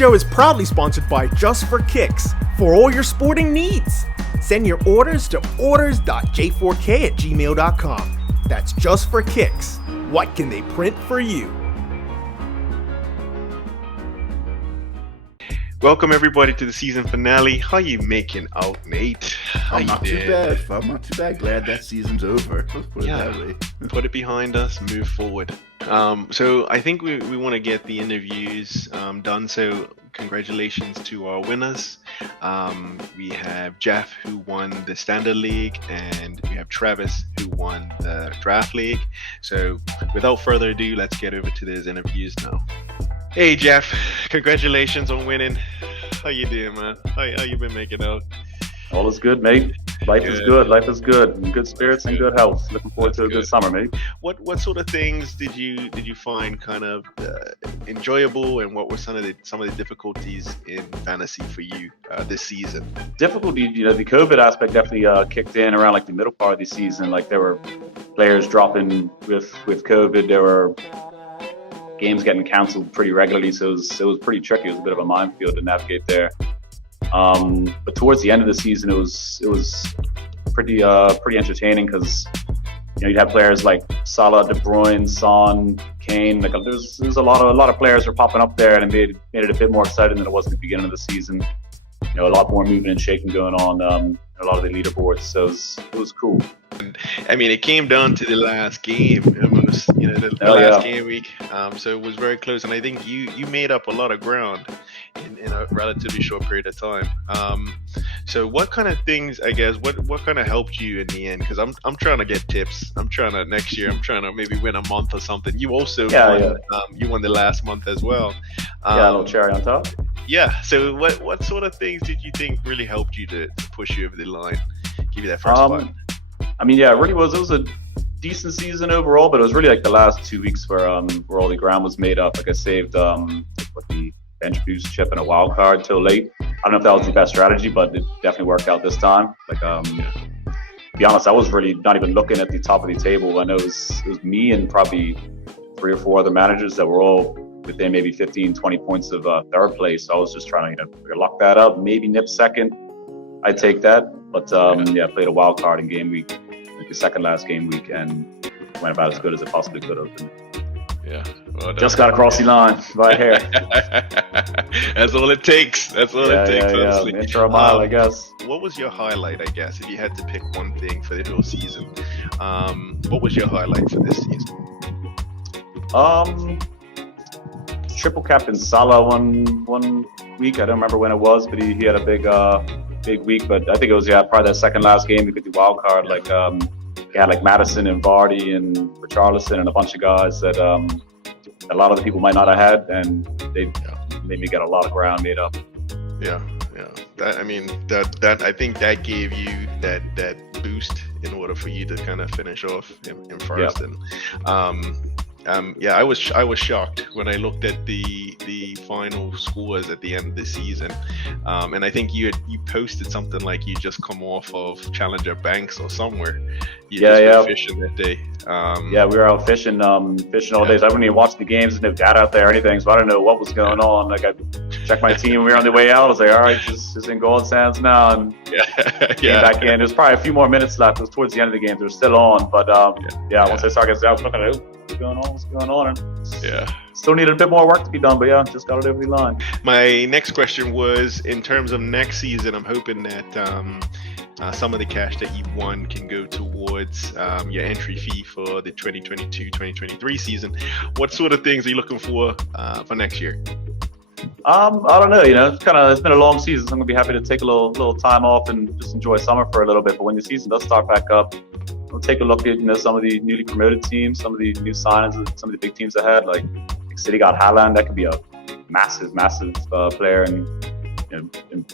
show is proudly sponsored by Just for Kicks for all your sporting needs. Send your orders to orders.j4k@gmail.com. That's Just for Kicks. What can they print for you? Welcome everybody to the season finale. How you making out, mate? I'm not too bad. I'm not too bad. Glad that season's over. Let's put it that way. Put it behind us, move forward. So I think we want to get the interviews done. So congratulations to our winners. We have Jeff, who won the Standard League, and we have Travis, who won the Draft League. So without further ado, let's get over to those interviews now. Hey Jeff, congratulations on winning. How you doing, man? How you been making out? All is good, mate. Life is good. Life is good. In good spirits and good health. Looking forward to a good summer, mate. What sort of things did you find kind of enjoyable, and what were some of the difficulties in fantasy for you this season? Difficulty, the COVID aspect definitely kicked in around like the middle part of the season. Like there were players dropping with COVID. There were games getting canceled pretty regularly, so it was pretty tricky. It was a bit of a minefield to navigate there. But towards the end of the season, it was pretty entertaining because you'd have players like Salah, De Bruyne, Swan, Kane. Like there's a lot of players were popping up there, and it made it a bit more exciting than it was at the beginning of the season. A lot more moving and shaking going on. A lot of the leaderboards, so it was cool. I mean, it came down to the last game, almost, the last game week. So it was very close, and I think you made up a lot of ground in a relatively short period of time. So what kind of things, I guess, what kind of helped you in the end? Because I'm trying to get tips. Next year, I'm trying to maybe win a month or something. You also won, you won the last month as well. A little cherry on top. Yeah. So what sort of things did you think really helped you to push you over the line? Give you that first spot. I mean, yeah, it really was. It was a decent season overall, but it was really like the last 2 weeks where all the ground was made up. Like I saved the bench boost chip and a wild card till late. I don't know if that was the best strategy, but it definitely worked out this time. To be honest, I was really not even looking at the top of the table. I know it was me and probably 3 or 4 other managers that were all within maybe 15, 20 points of third place. So I was just trying to lock that up, maybe nip second. I'd take that. But I played a wild card in game week, like the second last game week, and went about as good as it possibly could have. Yeah. Well, just got across the line right here. That's all it takes. That's all it takes. Yeah. Intro mile, I guess. What was your highlight, I guess, if you had to pick one thing for the whole season? What was your highlight for this season? Triple captain Salah one week. I don't remember when it was, but he had a big week. But I think it was probably that second last game we got the wild card. Like he had like Madison and Vardy and Richarlison and a bunch of guys that a lot of the people might not have had, and they made me get a lot of ground made up. Yeah. That I think that gave you that boost in order for you to kind of finish off in first. And I was shocked when I looked at the final scores at the end of the season, and I think you posted something like you just come off of Challenger Banks or somewhere. You were fishing that day. We were out fishing all day. So I wouldn't even watch the games. There's no data out there or anything, so I don't know what was going on. Like I checked my team. We were on the way out. I was like, all right, just in gold sands now, and came back in. There's probably a few more minutes left. It was towards the end of the game. They're still on, but once I started getting out, I was looking at what's going on, and still needed a bit more work to be done, but just got it over the line. My next question was, in terms of next season, I'm hoping that some of the cash that you won can go towards your entry fee for the 2022-2023 season. What sort of things are you looking for next year? I don't know. It's been a long season, so I'm gonna be happy to take a little time off and just enjoy summer for a little bit. But when the season does start back up, we'll take a look at some of the newly promoted teams, some of the new signings, some of the big teams ahead. Like City got Haaland. That could be a massive player in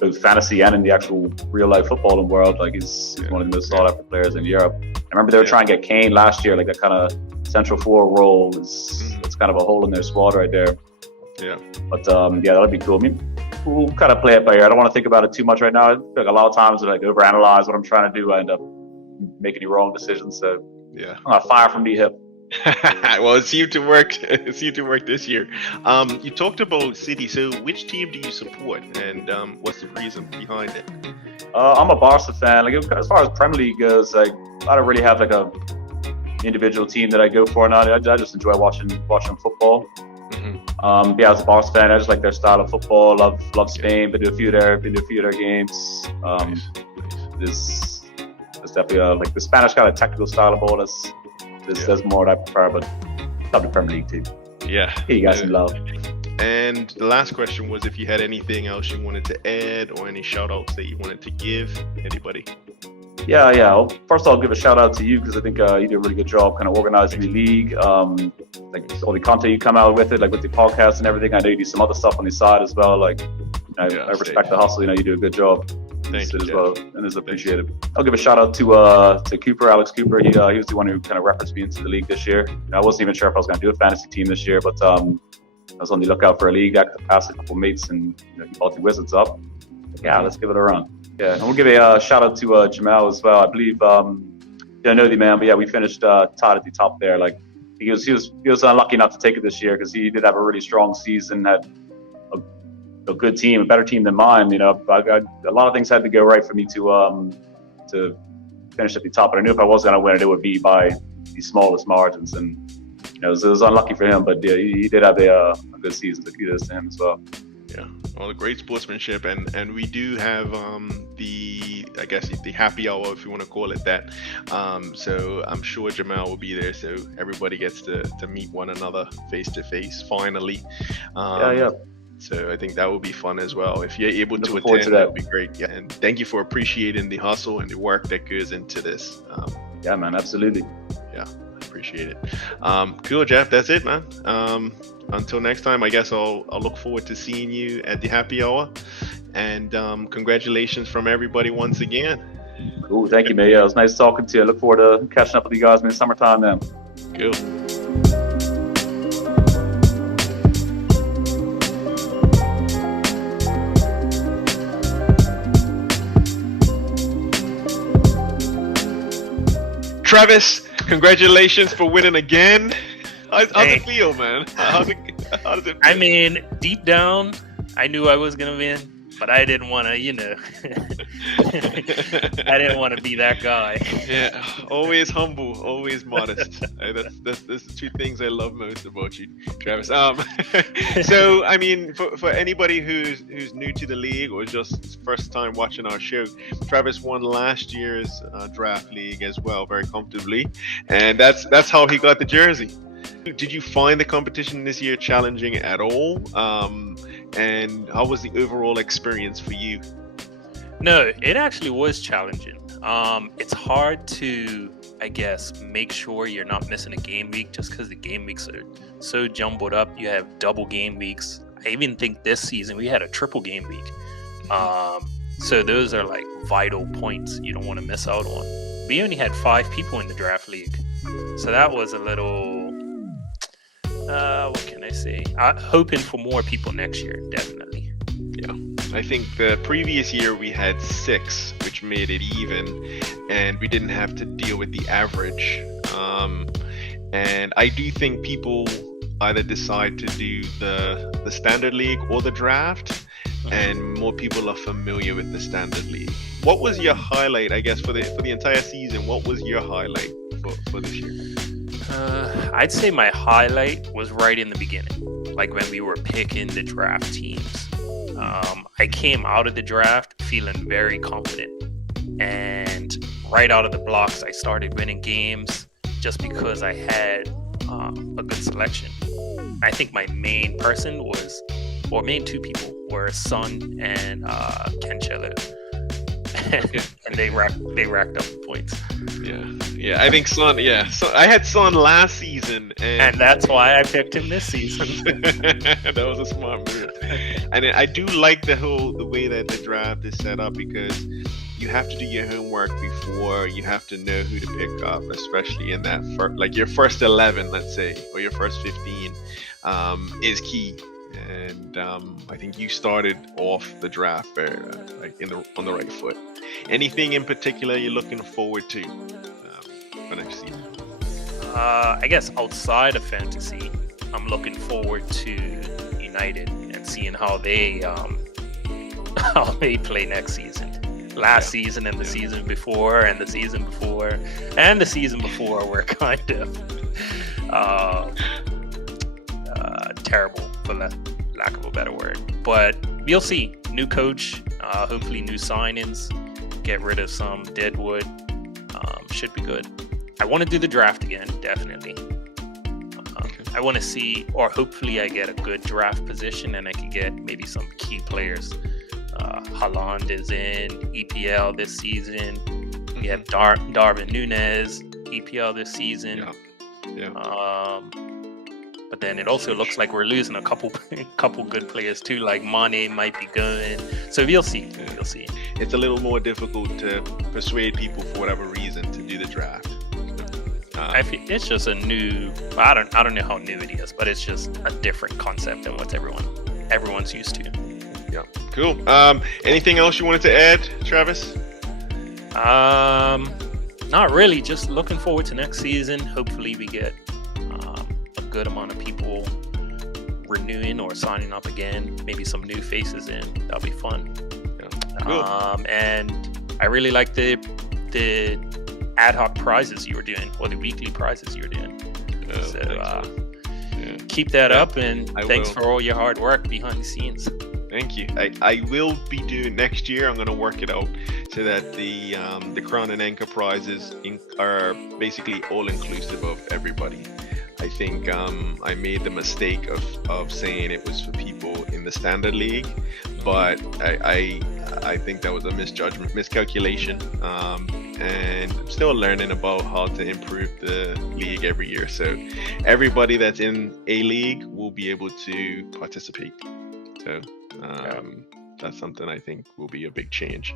both fantasy and in the actual real life footballing world. Like he's one of the most sought after players in Europe. I remember they were trying to get Kane last year, like that kind of central forward role. It's kind of a hole in their squad right there. Yeah. But that'll be cool. I mean, we'll kind of play it by ear. I don't want to think about it too much right now. I feel like a lot of times when I overanalyze what I'm trying to do, I end up making the wrong decisions. So I'm gonna fire from the hip. Well, it seemed to work. It seemed to work this year. You talked about City. So, which team do you support, and what's the reason behind it? I'm a Barca fan. Like as far as Premier League goes, like I don't really have like a individual team that I go for now. I just enjoy watching football. Yeah, as a Barca fan, I just like their style of football. Love Spain. Been to a few of their games. Nice. There's definitely like the Spanish kind of technical style of ball. There's more that I prefer, but love the Premier League too. Yeah. Hey, you guys in love. And the last question was if you had anything else you wanted to add or any shout outs that you wanted to give anybody. Yeah. Well, first I'll give a shout out to you because I think you do a really good job kind of organizing the league. Like all the content you come out with it, like with the podcast and everything. I know you do some other stuff on the side as well. Like I respect the hustle. You know, you do a good job. Thank you, as well, and it's appreciated. I'll give a shout out to Cooper, Alex Cooper. He was the one who kind of referenced me into the league this year. I wasn't even sure if I was going to do a fantasy team this year, but I was on the lookout for a league. I passed a couple mates, and he bought the Wizards up. Yeah, let's give it a run. Yeah, and we'll give a shout out to Jamal as well. I believe I know the man, but yeah, we finished tied at the top there. Like he was unlucky not to take it this year because he did have a really strong season. Had a good team, a better team than mine. A lot of things had to go right for me to finish at the top. But I knew if I was going to win it would be by the smallest margins. And it was unlucky for him, but yeah, he did have a good season. So kudos to him as well. Yeah, well, great sportsmanship, and we do have the happy hour, if you want to call it that. So I'm sure Jamal will be there, so everybody gets to meet one another face to face finally. Yeah. So I think that would be fun as well. If you're able to forward attend, to that would be great. Yeah, and thank you for appreciating the hustle and the work that goes into this. Yeah, man, absolutely. Yeah, appreciate it. Cool, Jeff. That's it, man. Until next time, I guess I'll look forward to seeing you at the happy hour. And congratulations from everybody once again. Cool, thank you, man. Yeah, it was nice talking to you. I look forward to catching up with you guys in the summertime then. Cool. Travis, congratulations for winning again. How's it feel, man? How does it feel? I mean, deep down, I knew I was going to win, but I didn't want to, I didn't want to be that guy. Yeah, always humble, always modest. That's the two things I love most about you, Travis. So, I mean, for anybody who's new to the league or just first time watching our show, Travis won last year's draft league as well, very comfortably, and that's how he got the jersey. Did you find the competition this year challenging at all? And how was the overall experience for you? No, it actually was challenging. It's hard to, I guess, make sure you're not missing a game week just because the game weeks are so jumbled up. You have double game weeks. I even think this season we had a triple game week. So those are like vital points you don't want to miss out on. We only had 5 people in the draft league. So that was a little... what can I say? Hoping for more people next year, definitely. Yeah, I think the previous year we had 6, which made it even, and we didn't have to deal with the average. And I do think people either decide to do the standard league or the draft, and more people are familiar with the standard league. What was your highlight, I guess, for the entire season? What was your highlight for this year? I'd say my highlight was right in the beginning, like when we were picking the draft teams. I came out of the draft feeling very confident, and right out of the blocks, I started winning games just because I had a good selection. I think my main main 2 people were Son and Ken Chiller. And they racked up the points. Yeah. I think Son. Yeah, so I had Son last season, and that's why I picked him this season. That was a smart move. And I do like the way that the draft is set up, because you have to do your homework before you have to know who to pick up, especially in that your first 11, let's say, or your first 15, is key. And I think you started off the draft on the right foot. Anything in particular you're looking forward to for next season? I guess outside of fantasy, I'm looking forward to United and seeing how they play next season. Last season and the season before and the season before and the season before were kind of terrible, for lack of a better word. But we'll see. New coach, hopefully new signings, get rid of some deadwood. Should be good. I want to do the draft again, definitely. I want to see, or hopefully I get a good draft position and I can get maybe some key players. Haaland is in EPL this season. We have Darwin Núñez, EPL this season. But then it also looks like we're losing a couple good players too, like Mane might be going. So we'll see. We'll see. It's a little more difficult to persuade people for whatever reason to do the draft. I feel it's just a new. I don't know how new it is, but it's just a different concept than what everyone's used to. Yeah, cool. Anything else you wanted to add, Travis? Not really. Just looking forward to next season. Hopefully, we get a good amount of people renewing or signing up again. Maybe some new faces in. That'll be fun. Yeah. Cool. And I really like the ad hoc prizes you were doing, or the weekly prizes you were doing. Keep that up, and thanks for all your hard work behind the scenes. Thank you. I will be doing next year. I'm going to work it out so that the Crown and Anchor prizes are basically all inclusive of everybody. I think I made the mistake of saying it was for people in the Standard League, but I think that was a miscalculation, and I'm still learning about how to improve the league every year. So everybody that's in a league will be able to participate. So that's something I think will be a big change.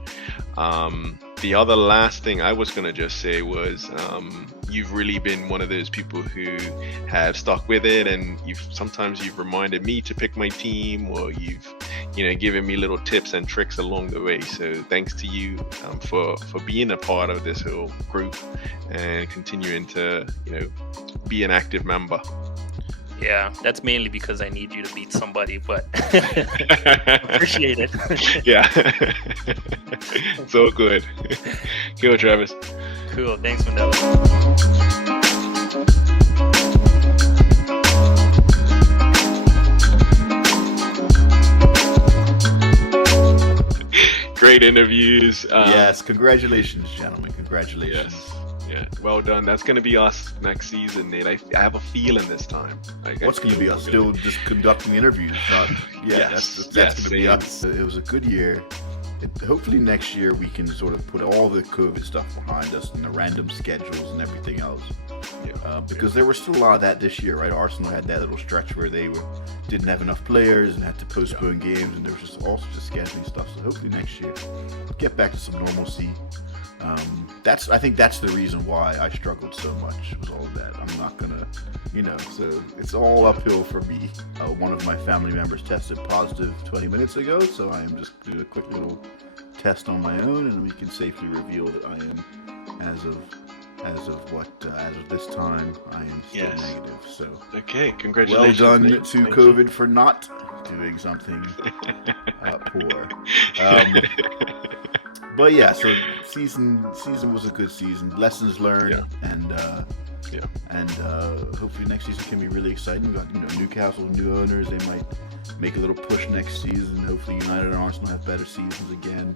The other last thing I was gonna just say was you've really been one of those people who have stuck with it, and sometimes you've reminded me to pick my team, or you've given me little tips and tricks along the way. So thanks to you for being a part of this whole group and continuing to be an active member. Yeah, that's mainly because I need you to beat somebody, but appreciate it. Yeah. So good. Cool, Travis. Cool. Thanks, Mandela. Great interviews. Yes, congratulations, gentlemen. Congratulations. Yes. Yeah, well done. That's going to be us next season, Nate. I have a feeling this time. What's going to be us? Still just conducting interviews. That's going to be us. It was a good year. Hopefully next year we can sort of put all the COVID stuff behind us and the random schedules and everything else. Because there was still a lot of that this year, right? Arsenal had that little stretch where they didn't have enough players and had to postpone games, and there was just all sorts of scheduling stuff. So hopefully next year get back to some normalcy. I think that's the reason why I struggled so much, was all of that. I'm not gonna, so it's all uphill for me. One of my family members tested positive 20 minutes ago, so I am just doing a quick little test on my own, and we can safely reveal that I am, as of this time, I am still negative. So okay, congratulations. Well done to COVID for not doing something poor. But yeah, so season was a good season. Lessons learned, and hopefully next season can be really exciting. We got Newcastle, new owners. They might make a little push next season. Hopefully United and Arsenal have better seasons again.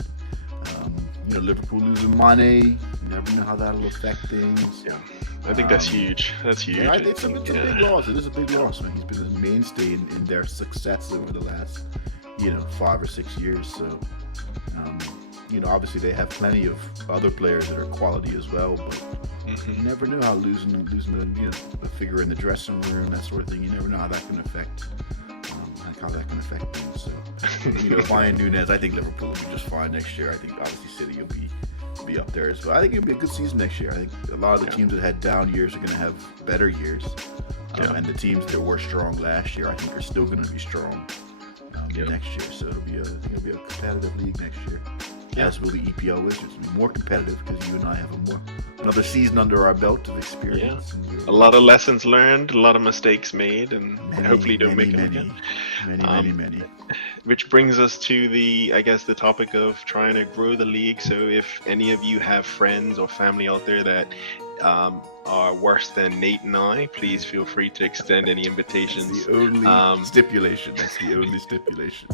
Liverpool losing Mane. You never know how that'll affect things. Yeah, I think that's huge. That's huge. Yeah, it's a big loss. It is a big loss, man. He's been a mainstay in their success over the last 5 or 6 years. So. Obviously they have plenty of other players that are quality as well, but you never know how losing a figure in the dressing room, that sort of thing. You never know how that can affect things. So, Bayern Núñez, I think Liverpool will be just fine next year. I think obviously City will be up there as well. I think it'll be a good season next year. I think a lot of the teams that had down years are going to have better years, and the teams that were strong last year, I think, are still going to be strong next year. So it'll be a competitive league next year. As will the EPL Wizards. It'll be more competitive because you and I have a another season under our belt of experience. A lot of lessons learned, a lot of mistakes made, and hopefully don't make them again. Many. Which brings us to the topic of trying to grow the league. So if any of you have friends or family out there that are worse than Nate and I, please feel free to extend any invitations. That's the only stipulation.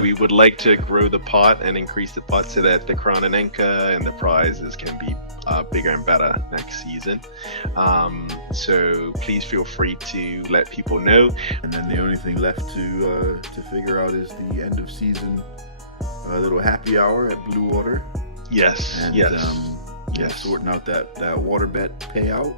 We would like to grow the pot and increase the pot so that the crown and anchor and the prizes can be bigger and better next season. So please feel free to let people know. And then the only thing left to figure out is the end of season little happy hour at Blue Water. Yes. Sorting out that water bet payout.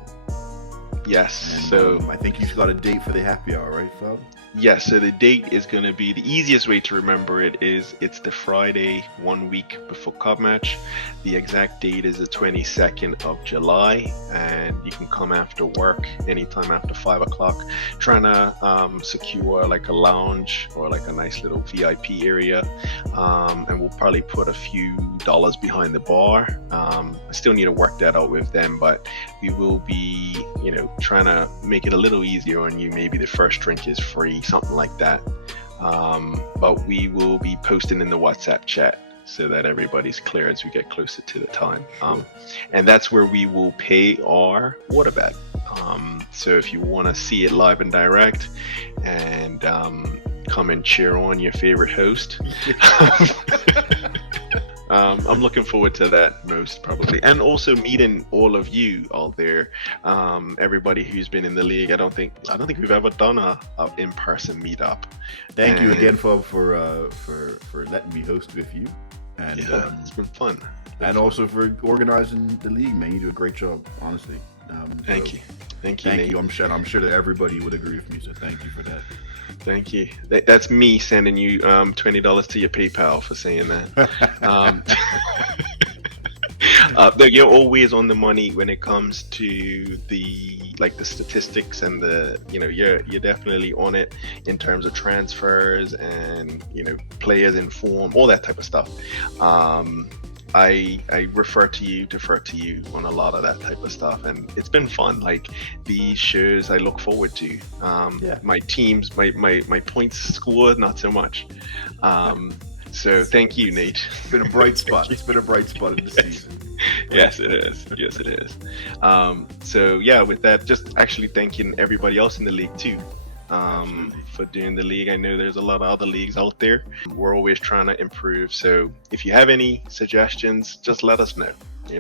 Yes. And, so I think you've got a date for the happy hour, right, Fab? Yes, so the date is going to be, the easiest way to remember it's the Friday 1 week before Cup match. The exact date is the 22nd of July, and you can come after work anytime after 5 o'clock. Trying to secure like a lounge or like a nice little VIP area, and we'll probably put a few dollars behind the bar. I still need to work that out with them, but we will be, trying to make it a little easier on you. Maybe the first drink is free, something like that. But we will be posting in the WhatsApp chat so that everybody's clear as we get closer to the time. And that's where we will pay our water bet. So if you want to see it live and direct and come and cheer on your favorite host, I'm looking forward to that most probably, and also meeting all of you out there, everybody who's been in the league. I don't think we've ever done a in-person meetup. Thank you again, Fab, for letting me host with you, and it's been fun. Also for organizing the league, man. You do a great job, honestly. Thank you. Thank Nate. you. I'm sure that everybody would agree with me. So thank you for that. Thank you. That's me sending you $20 to your PayPal for saying that. You're always on the money when it comes to the statistics and you're definitely on it in terms of transfers and players in form, all that type of stuff. I defer to you on a lot of that type of stuff, and it's been fun. Like these shows I look forward to. My teams, my points scored, not so much. So thank you, Nate. It's been a bright spot. It's been a bright spot in the season. Yes, it is. So yeah, with that, just actually thanking everybody else in the league too. For doing the league. I know there's a lot of other leagues out there. We're always trying to improve. So if you have any suggestions, just let us know.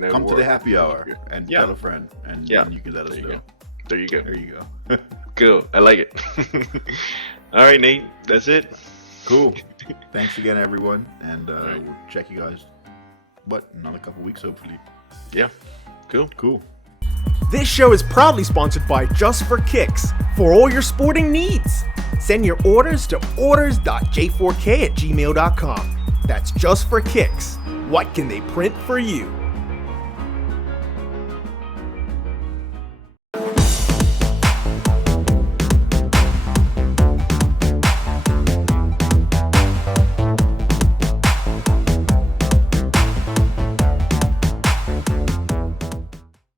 Come to the happy hour and tell a friend, and then you can let us know. There you go. Cool. I like it. All right, Nate. That's it. Cool. Thanks again, everyone, and we'll check you guys. Another couple weeks, hopefully. Yeah. Cool. This show is proudly sponsored by Just for Kicks for all your sporting needs. Send your orders to orders.j4k@gmail.com. That's Just for Kicks. What can they print for you?